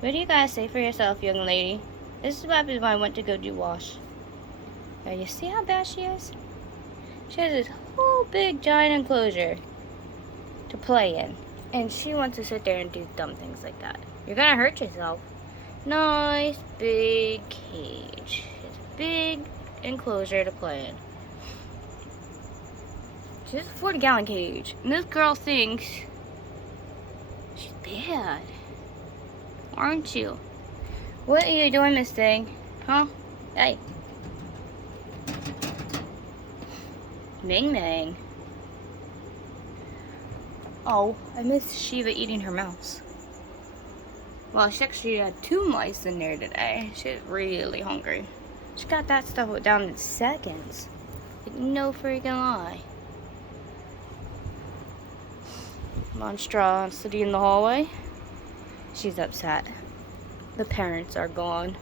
What do you guys say for yourself, young lady? This is what happens when I went to go do wash. Now, you see how bad she is? She has this whole big giant enclosure to play in. And she wants to sit there and do dumb things like that. You're gonna hurt yourself. Nice big cage. It's a big enclosure to play in. She's a 40-gallon cage. And this girl thinks she's bad. Aren't you? What are you doing, Miss Thing? Huh? Hey. Ming Ming. Oh, I missed Shiva eating her mouse. Well, she actually had 2 mice in there today. She's really hungry. She got that stuff down in seconds. Like, no freaking lie. Monstrosity in the hallway. She's upset. The parents are gone.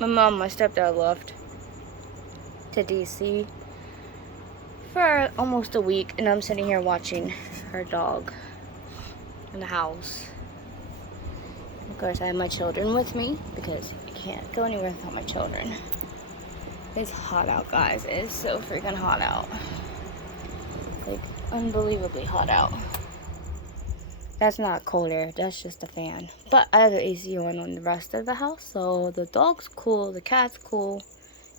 My mom, my stepdad left to DC for almost a week, and I'm sitting here watching her dog in the house. Of course, I have my children with me because I can't go anywhere without my children. It's hot out, guys. It is so freaking hot out. Like, unbelievably hot out. That's not cold air, that's just a fan. But I have the AC on the rest of the house, so the dog's cool, the cat's cool.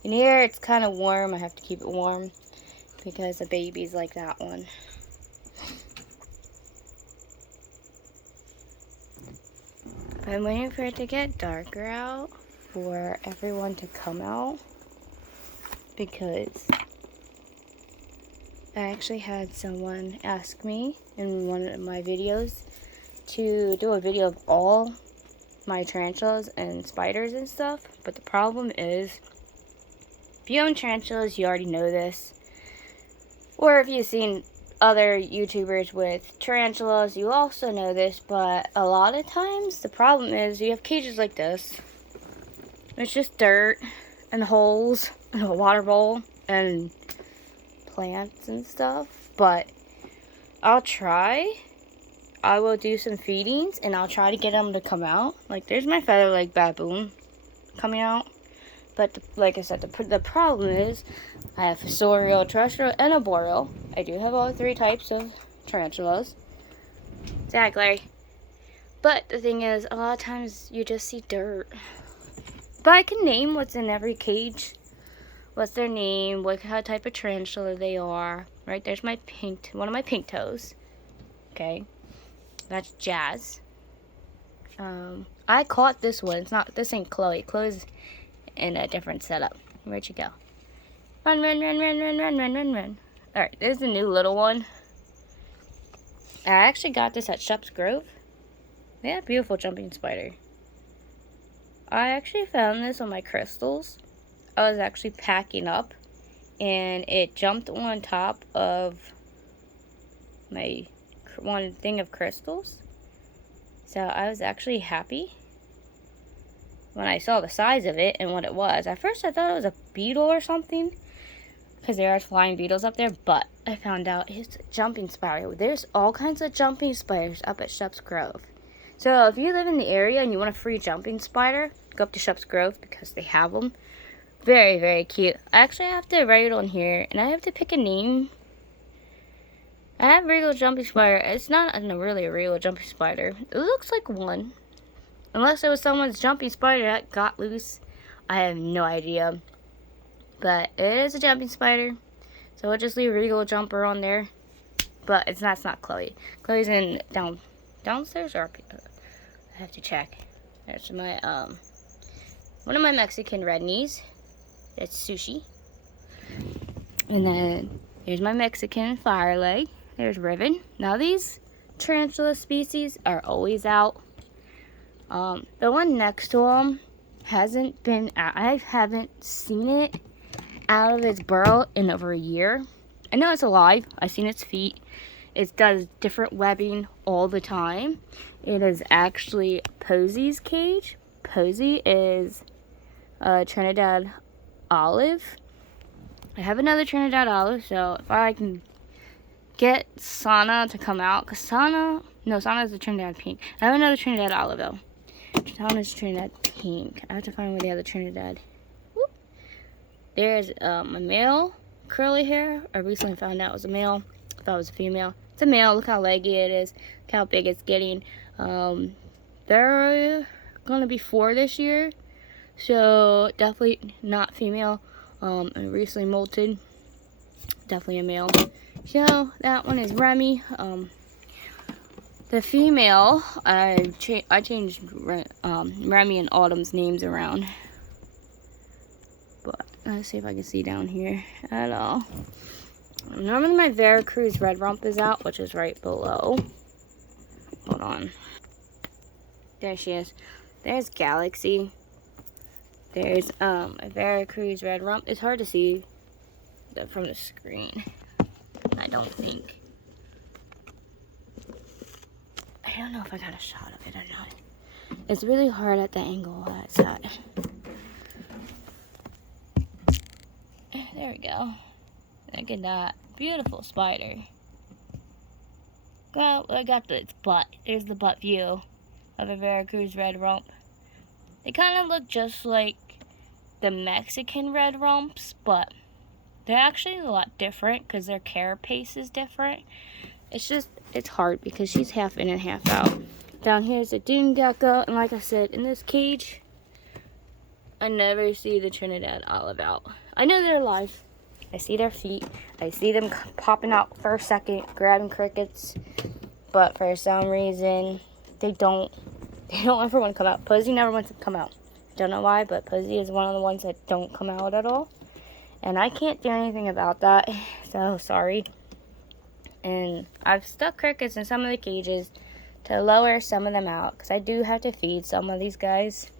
In here, it's kind of warm. I have to keep it warm because the baby's like that one. I'm waiting for it to get darker out for everyone to come out because I actually had someone ask me in one of my videos to do a video of all my tarantulas and spiders and stuff. But the problem is, if you own tarantulas, you already know this. Or if you've seen other YouTubers with tarantulas, you also know this. But a lot of times, the problem is you have cages like this. It's just dirt and holes and a water bowl and plants and stuff. But I'll try. I will do some feedings and I'll try to get them to come out. Like, there's my feather-leg baboon coming out. But like I said, the problem is I have fossorial, terrestrial, and arboreal. I do have all 3 types of tarantulas. Exactly. But the thing is, a lot of times you just see dirt. But I can name what's in every cage. What's their name, what type of tarantula they are. Right, there's my one of my pink toes. Okay. That's Jazz. I caught this one. This ain't Chloe. Chloe's in a different setup. Where'd you go? Run, run, run, run, run, run, run, run, run. Alright, this is the new little one. I actually got this at Shep's Grove. They have beautiful jumping spider. I actually found this on my crystals. I was actually packing up and it jumped on top of my one thing of crystals. So I was actually happy when I saw the size of it and what it was. At first I thought it was a beetle or something because there are flying beetles up there, but I found out it's a jumping spider. There's all kinds of jumping spiders up at Shep's Grove. So if you live in the area and you want a free jumping spider, go up to Shep's Grove because they have them. Very, very cute. I actually have to write it on here and I have to pick a name. I have regal jumping spider. It's not really a real jumping spider. It looks like one. Unless it was someone's jumping spider that got loose. I have no idea. But it is a jumping spider. So we'll just leave regal jumper on there. But it's not Chloe. Chloe's in downstairs or I have to check. There's my one of my Mexican red knees. That's Sushi. And then here's my Mexican fire leg. There's Ribbon. Now these tarantula species are always out. The one next to them hasn't been out. I haven't seen it out of its burrow in over a year. I know it's alive. I've seen its feet. It does different webbing all the time. It is actually Posey's cage. Posey is Trinidad Olive. I have another Trinidad Olive, so if I can get Sana to come out, because Sana is the Trinidad Pink. I have another Trinidad Olive though. Town is Trinidad pink. I have to find where the other Trinidad. Whoop. There's a male curly hair. I recently found out it was a male. I thought it was a female. It's a male. Look how leggy it is. Look how big it's getting. There are gonna be 4 this year, so definitely not female. And recently molted. Definitely a male. So that one is Remy. The female, I changed Remy and Autumn's names around. But let's see if I can see down here at all. Normally my Veracruz Red Rump is out, which is right below. Hold on. There she is. There's Galaxy. There's a Veracruz Red Rump. It's hard to see from the screen, I don't think. I don't know if I got a shot of it or not. It's really hard at the angle that's at. There we go. Look at that. Beautiful spider. Well, I got its butt. There's the butt view of a Veracruz Red Rump. They kind of look just like the Mexican red rumps, but they're actually a lot different because their carapace is different. It's hard because she's half in and half out. Down here is a dune gecko, and like I said, in this cage, I never see the Trinidad olive out. I know they're alive. I see their feet. I see them popping out for a second, grabbing crickets, but for some reason, they don't ever want to come out. Posey never wants to come out. Don't know why, but Posey is one of the ones that don't come out at all. And I can't do anything about that, so sorry. And I've stuck crickets in some of the cages to lower some of them out, because I do have to feed some of these guys.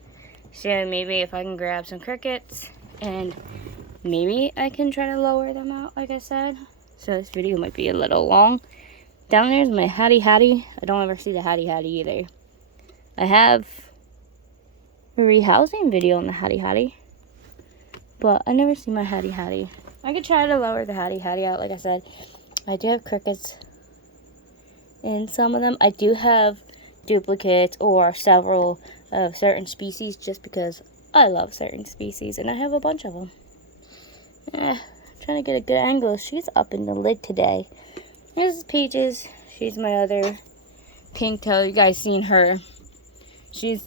So maybe if I can grab some crickets, and maybe I can try to lower them out, like I said. So this video might be a little long. Down there's my Hattie Hattie. I don't ever see the Hattie Hattie either. I have a rehousing video on the Hattie Hattie, but I never see my Hattie Hattie. I could try to lower the Hattie Hattie out, like I said. I do have crickets in some of them. I do have duplicates or several of certain species just because I love certain species, and I have a bunch of them. Trying to get a good angle. She's up in the lid today. This is Peaches. She's my other pink tail. You guys seen her. She's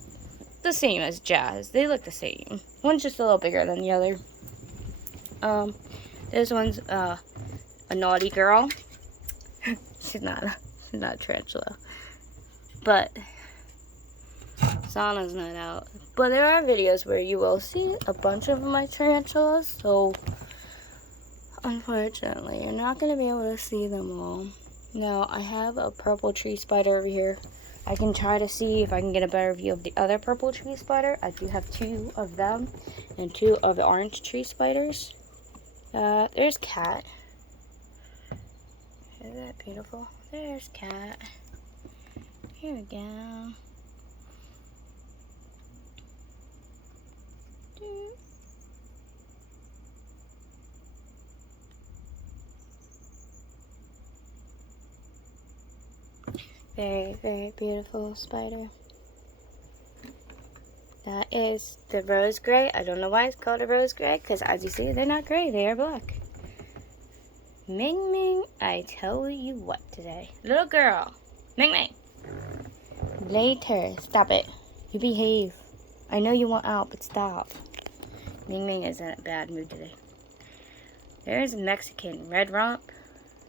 the same as Jazz. They look the same. One's just a little bigger than the other. This one's a naughty girl. she's not a tarantula. But Sana's not out. But there are videos where you will see a bunch of my tarantulas, so unfortunately you're not going to be able to see them all. Now I have a purple tree spider over here. I can try to see if I can get a better view of the other purple tree spider. I do have 2 of them and 2 of the orange tree spiders. There's Cat. Isn't that beautiful? There's Cat. Here we go. Very, very beautiful spider. That is the rose gray. I don't know why it's called a rose gray, because as you see, they're not gray, they are black. Ming Ming, I tell you what today. Little girl, Ming Ming. Later, stop it. You behave. I know you want out, but stop. Ming Ming is in a bad mood today. There's a Mexican red rump.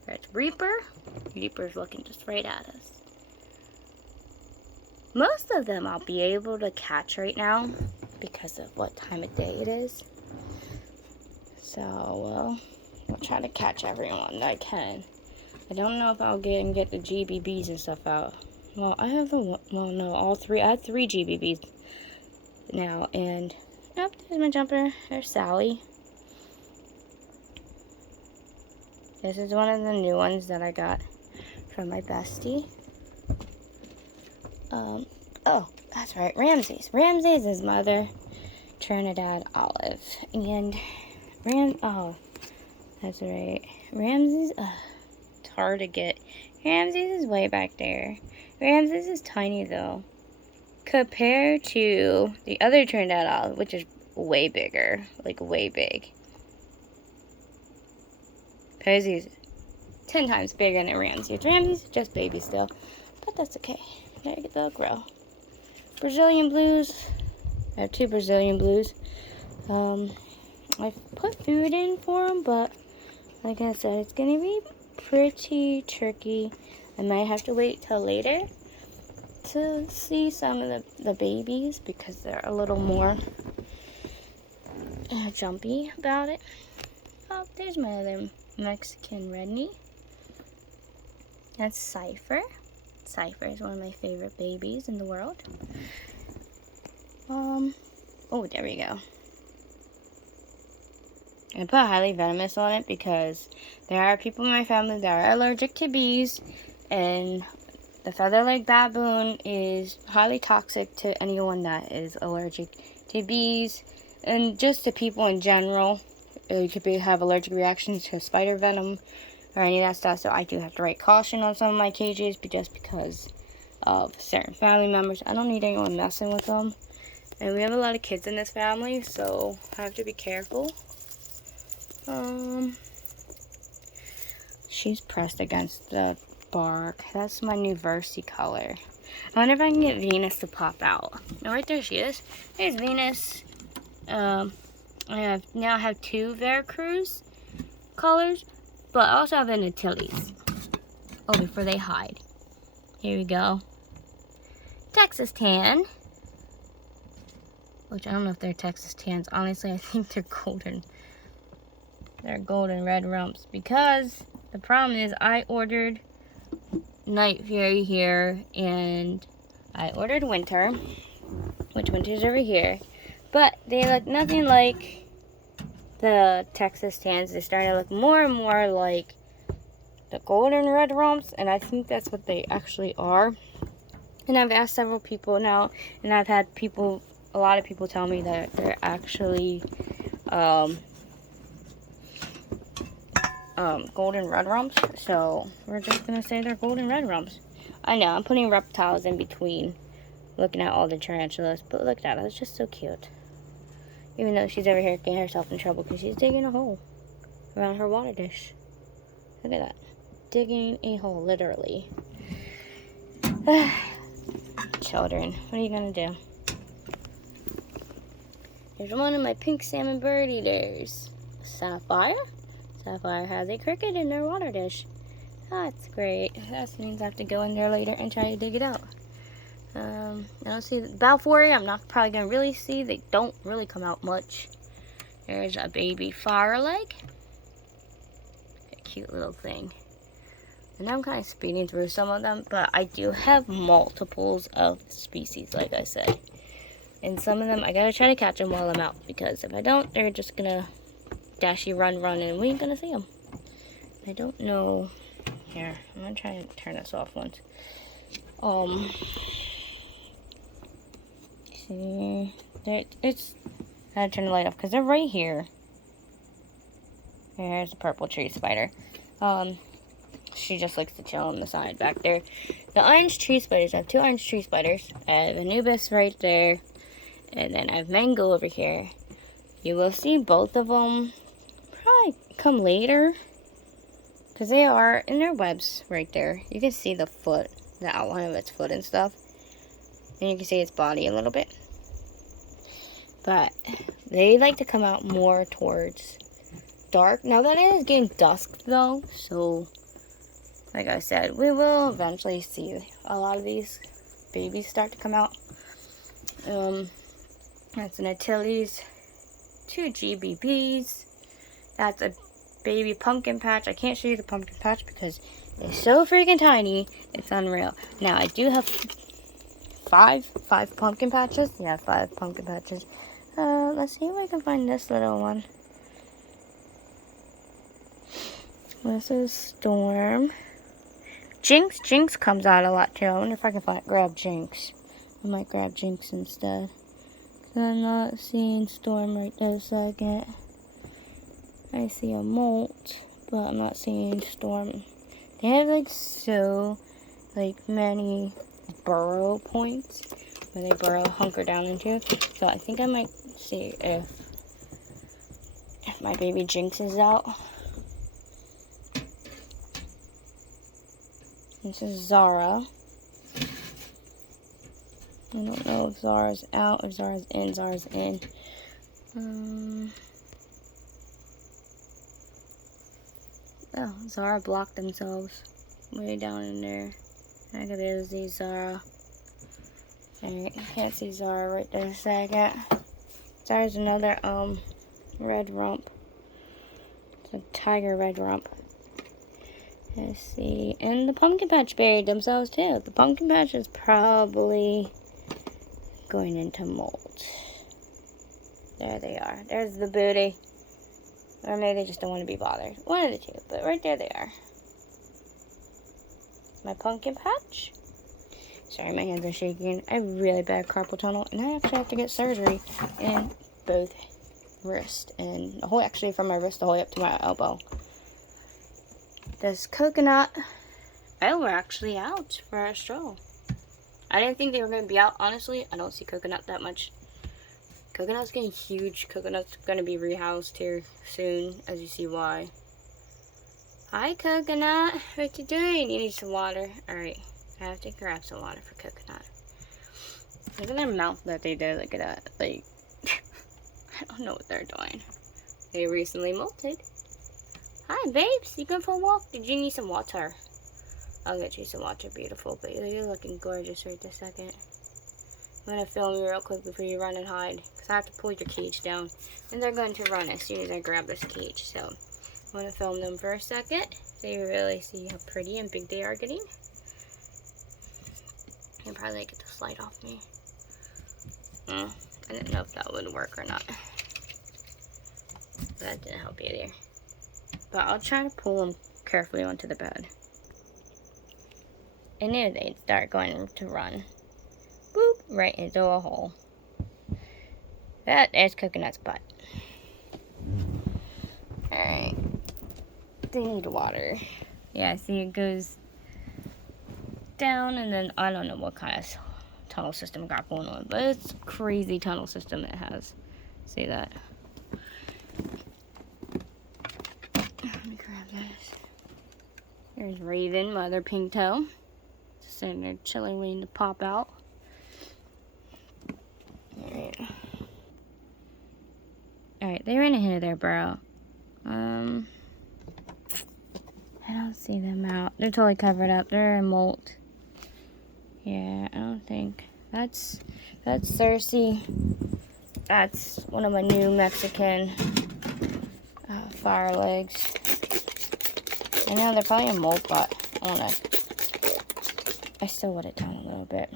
There's Reaper. Reaper's looking just right at us. Most of them I'll be able to catch right now because of what time of day it is. So, I'll try to catch everyone that I can. I don't know if I'll get the GBBs and stuff out. Well, I have all 3. I have 3 GBBs now, and oh, there's my jumper. There's Sally. This is one of the new ones that I got from my bestie. Oh, that's right, Ramses. Ramses is mother, Trinidad Olive. And oh, that's right. Ramses, it's hard to get. Ramses is way back there. Ramses is tiny though. compared to the other tarantulas, which is way bigger, like way big. Posey's 10 times bigger than Ramsey's. Ramsey's just baby still, but that's okay. They'll grow. Brazilian blues. I have 2 Brazilian blues. I've put food in for them, but like I said, it's gonna be pretty tricky. I might have to wait till later to see some of the babies because they're a little more jumpy about it. Oh, there's my other Mexican redknee. That's Cypher. Cypher is one of my favorite babies in the world. Oh, there we go. I put highly venomous on it because there are people in my family that are allergic to bees, and the feather-legged baboon is highly toxic to anyone that is allergic to bees, and just to people in general. You could have allergic reactions to spider venom or any of that stuff, so I do have to write caution on some of my cages just because of certain family members. I don't need anyone messing with them. And we have a lot of kids in this family, so I have to be careful. She's pressed against the bark. That's my new Versi color. I wonder if I can get Venus to pop out. Oh, right there she is. There's Venus. I now have 2 Veracruz colors, but I also have an Antilles. Oh, before they hide. Here we go. Texas tan. Which I don't know if they're Texas tans. Honestly, I think they're golden. They're golden red rumps. Because the problem is I ordered Night Fury here. And I ordered Winter. Which Winter's over here. But they look nothing like the Texas tans. They're starting to look more and more like the golden red rumps. And I think that's what they actually are. And I've asked several people now. And I've had a lot of people tell me that they're actually golden red rumps. So we're just gonna say they're golden red rumps. I know, I'm putting reptiles in between looking at all the tarantulas, but look at that, it's just so cute. Even though she's over here getting herself in trouble because she's digging a hole around her water dish. Look at that, digging a hole, literally. Children, what are you gonna do? There's one of my pink salmon bird eaters. Sapphire. Sapphire has a cricket in their water dish. That's great. That means I have to go in there later and try to dig it out. I don't see the Balfour. I'm not probably going to really see. They don't really come out much. There's a baby fireleg. A cute little thing. And I'm kind of speeding through some of them, but I do have multiples of species, like I said. And some of them, I gotta try to catch them while I'm out, because if I don't, they're just gonna dashy run, and we ain't gonna see them. I don't know. Here, I'm gonna try and turn this off once. See, it's. I gotta turn the light off because they're right here. There's a purple tree spider. She just likes to chill on the side back there. The orange tree spiders. I have 2 orange tree spiders. I have Anubis right there. And then I have Mango over here. You will see both of them probably come later. Because they are in their webs right there. You can see the foot, the outline of its foot and stuff. And you can see its body a little bit. But they like to come out more towards dark. Now that it is getting dusk though. So, like I said, we will eventually see a lot of these babies start to come out. That's an Antilles, 2 GBBs. That's a baby pumpkin patch. I can't show you the pumpkin patch because it's so freaking tiny. It's unreal. Now, I do have 5 pumpkin patches. Yeah, 5 pumpkin patches. Let's see if I can find this little one. This is Storm. Jinx comes out a lot too. I wonder if I can grab Jinx. I might grab Jinx instead. I'm not seeing Storm right this second. I see a molt, but I'm not seeing Storm. They have many burrow points where they burrow, hunker down into. So I think I might see if my baby Jinx is out. This is Zara. I don't know if Zara's out or Zara's in. Zara's in. Oh, Zara blocked themselves way down in there. I could be able to see Zara. Alright, can't see Zara right there a second. Zara's another red rump. It's a tiger red rump. Let's see. And the pumpkin patch buried themselves too. The pumpkin patch is probably going into mold. There they are. There's the booty. Or maybe they just don't want to be bothered. One of the two. But right there they are. My pumpkin patch. Sorry, my hands are shaking. I have really bad carpal tunnel. And I actually have to get surgery in both wrists. And the whole, actually from my wrist all the way up to my elbow. This coconut. Oh, we're actually out for our stroll. I didn't think they were going to be out, honestly. I don't see coconut that much. Coconut's getting huge. Coconut's going to be rehoused here soon, as you see why. Hi, Coconut. What you doing? You need some water. Alright, I have to grab some water for Coconut. Look at their mouth that they did. Look at that. Like, I don't know what they're doing. They recently molted. Hi, babes. You going for a walk? Did you need some water? I'll get you some water, beautiful. But you're looking gorgeous right this second. I'm going to film you real quick before you run and hide. Because I have to pull your cage down. And they're going to run as soon as I grab this cage. So, I'm going to film them for a second. So you really see how pretty and big they are getting. And probably get the slide off me. I didn't know if that would work or not. That didn't help either. But I'll try to pull them carefully onto the bed. I knew they'd start going to run. Boop, right into a hole. That is Coconut's butt. Alright. They need water. Yeah, see it goes down and then I don't know what kind of tunnel system it got going on. But it's a crazy tunnel system it has. See that? Let me grab this. There's Raven, my other pink toe. Just sitting there chilling, waiting to pop out. Alright, they ran into their burrow. I don't see them out. They're totally covered up. They're in molt. Yeah, I don't think. That's Cersei. That's one of my new Mexican fire legs. I know they're probably in molt, but I don't know. I still wet it down a little bit.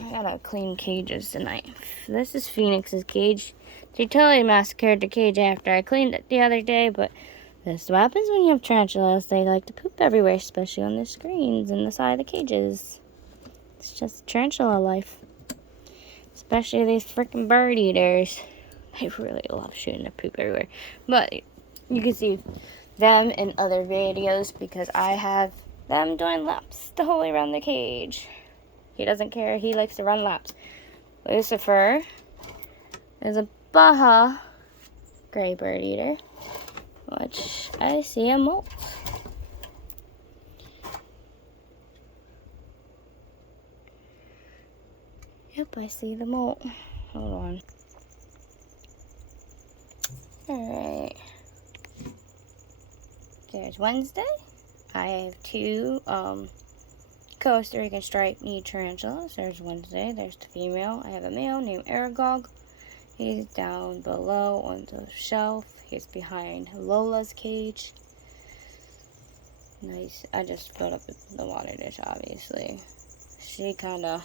I gotta clean cages tonight. This is Phoenix's cage. They totally massacred the cage after I cleaned it the other day, but this is what happens when you have tarantulas. They like to poop everywhere, especially on the screens and the side of the cages. It's just tarantula life. Especially these freaking bird eaters. They really love shooting their poop everywhere. But you can see them in other videos because I have them doing laps the whole way around the cage. He doesn't care. He likes to run laps. Lucifer is a Baja gray bird eater, which I see a molt. Yep, I see the molt. Hold on. Alright. There's Wednesday. I have two Costa Rican striped knee tarantulas. There's Wednesday. There's the female. I have a male named Aragog. He's down below on the shelf. He's behind Lola's cage. Nice. I just filled up the water dish, obviously. She kind of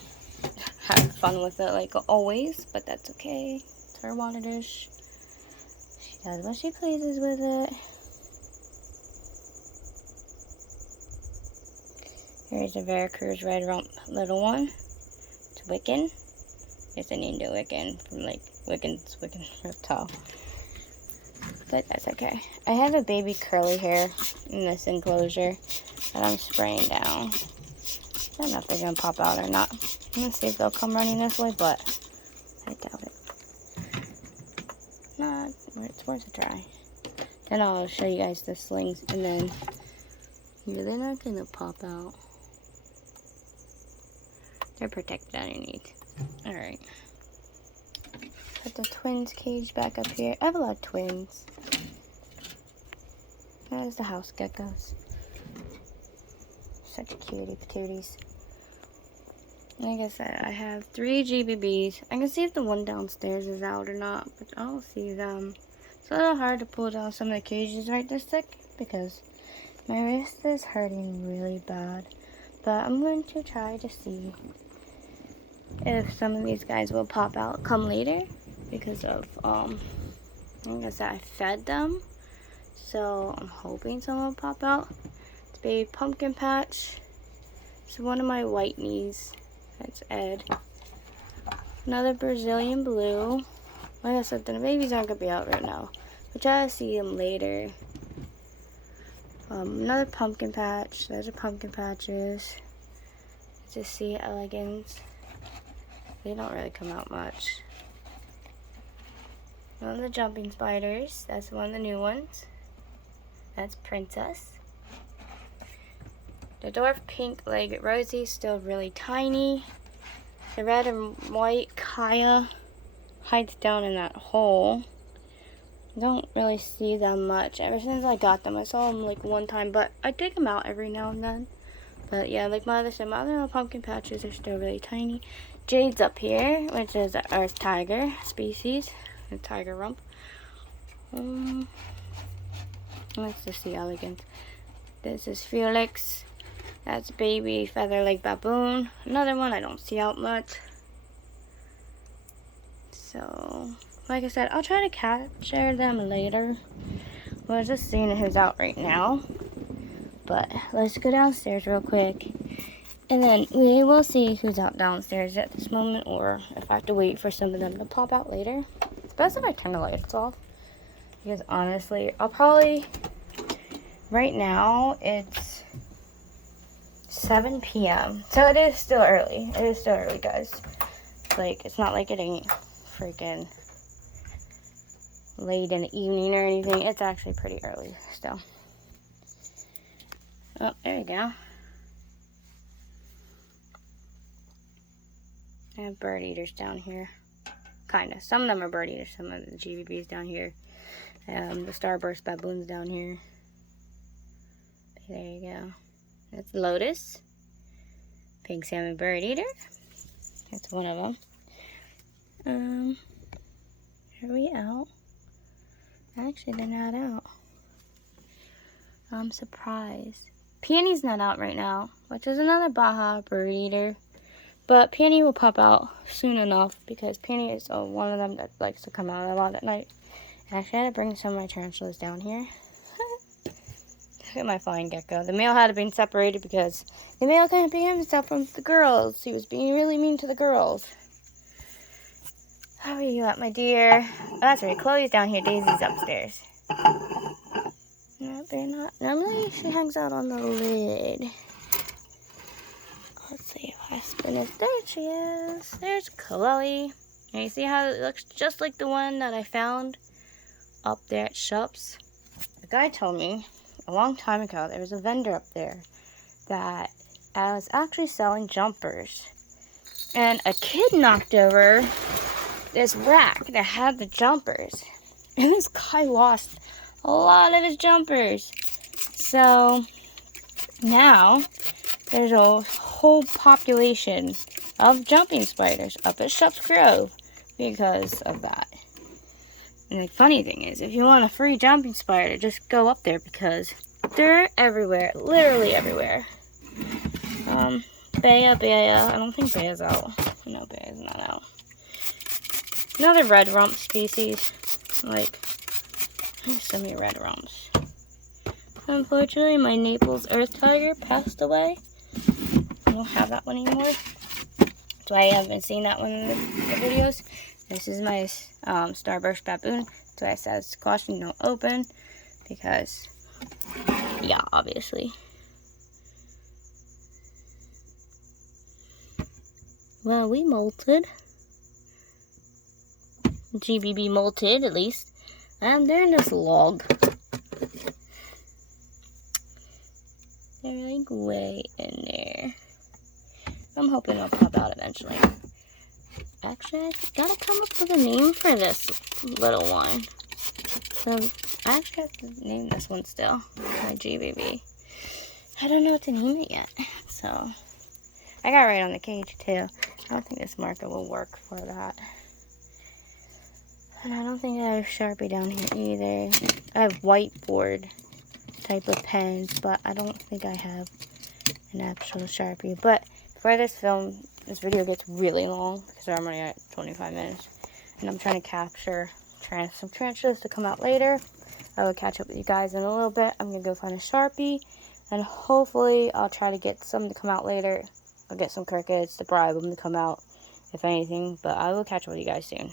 had fun with it like always, but that's okay. It's her water dish. She does what she pleases with it. Here's a Veracruz red rump little one. It's Wiccan. It's a named Wiccan from like Wiccan's Wiccan reptile. But that's okay. I have a baby curly hair in this enclosure that I'm spraying down. I don't know if they're gonna pop out or not. I'm gonna see if they'll come running this way, but I doubt it. Not, it's worth a try. Then I'll show you guys the slings, and then, yeah, they're not gonna pop out. They're protected underneath. Alright. Put the twins cage back up here. I have a lot of twins. There's the house geckos. Such cutie patooties. Like I said, I have 3 GBBs. I can see if the one downstairs is out or not, but I don't see them. It's a little hard to pull down some of the cages right this sec because my wrist is hurting really bad. But I'm going to try to see if some of these guys will pop out come later because of, like I said, I fed them. So I'm hoping some will pop out. It's baby pumpkin patch. It's one of my white knees. That's Ed. Another Brazilian blue. Like I said, the babies aren't going to be out right now. We'll try to see them later. Another pumpkin patch. Those are pumpkin patches. Just see elegans. They don't really come out much. One of the jumping spiders. That's one of the new ones. That's Princess. The dwarf pink-legged Rosie, still really tiny. The red and white Kaya hides down in that hole. I don't really see them much. Ever since I got them, I saw them like one time, but I dig them out every now and then. But yeah, like my other said, my other little pumpkin patches are still really tiny. Jade's up here, which is an earth tiger species, a tiger rump. Let's just see elegant. This is Felix. That's baby feather-leg baboon. Another one I don't see out much. So, like I said, I'll try to capture them later. We're just seeing who's out right now. But let's go downstairs real quick. And then we will see who's out downstairs at this moment, or if I have to wait for some of them to pop out later. It's best if I turn the lights off. Because honestly, I'll probably, right now, it's 7 p.m. So it is still early. It is still early, guys. Like, it's not like it ain't freaking late in the evening or anything. It's actually pretty early still. Oh, there we go. I have bird eaters down here. Kinda. Some of them are bird eaters. Some of the GBBs down here. The starburst baboons down here. There you go. That's Lotus. Pink salmon bird eater. That's one of them. Are we out? Actually, they're not out. I'm surprised. Peony's not out right now, which is another Baja bird eater. But Peony will pop out soon enough because Peony is one of them that likes to come out a lot at night. Actually, I had to bring some of my tarantulas down here. Look at my flying gecko. The male had been separated because the male couldn't behave himself from the girls. He was being really mean to the girls. How are you at, my dear? Oh, that's right. Chloe's down here. Daisy's upstairs. No, they're not. Normally, she hangs out on the lid. Let's see if Aspen is. There she is. There's Chloe. And you see how it looks just like the one that I found up there at Shops? The guy told me a long time ago there was a vendor up there that was actually selling jumpers. And a kid knocked over this rack that had the jumpers. And this guy lost a lot of his jumpers. So now there's a whole population of jumping spiders up at Shops Grove because of that. And the funny thing is, if you want a free jumping spider, just go up there because they're everywhere, literally everywhere. Bea, I don't think Bea's out. No, Bea's not out. Another red rump species. Like, there's so many red rumps. Unfortunately, my Naples earth tiger passed away. I don't have that one anymore. That's why I haven't seen that one in the videos. This is my starburst baboon. That's why I said caution, don't open. Because, yeah, obviously. Well, we molted. GBB molted, at least. They're in this log. They're like way in there. I'm hoping they'll pop out eventually. Actually, I gotta come up with a name for this little one. So, I actually have to name this one still. My GBB. I don't know what to name it yet. So, I got right on the cage too. I don't think this marker will work for that. And I don't think I have Sharpie down here either. I have whiteboard type of pens, but I don't think I have an actual Sharpie. But for this video gets really long because I'm already at 25 minutes. And I'm trying to capture some tarantulas to come out later. I will catch up with you guys in a little bit. I'm going to go find a Sharpie. And hopefully I'll try to get some to come out later. I'll get some crickets to bribe them to come out, if anything. But I will catch up with you guys soon.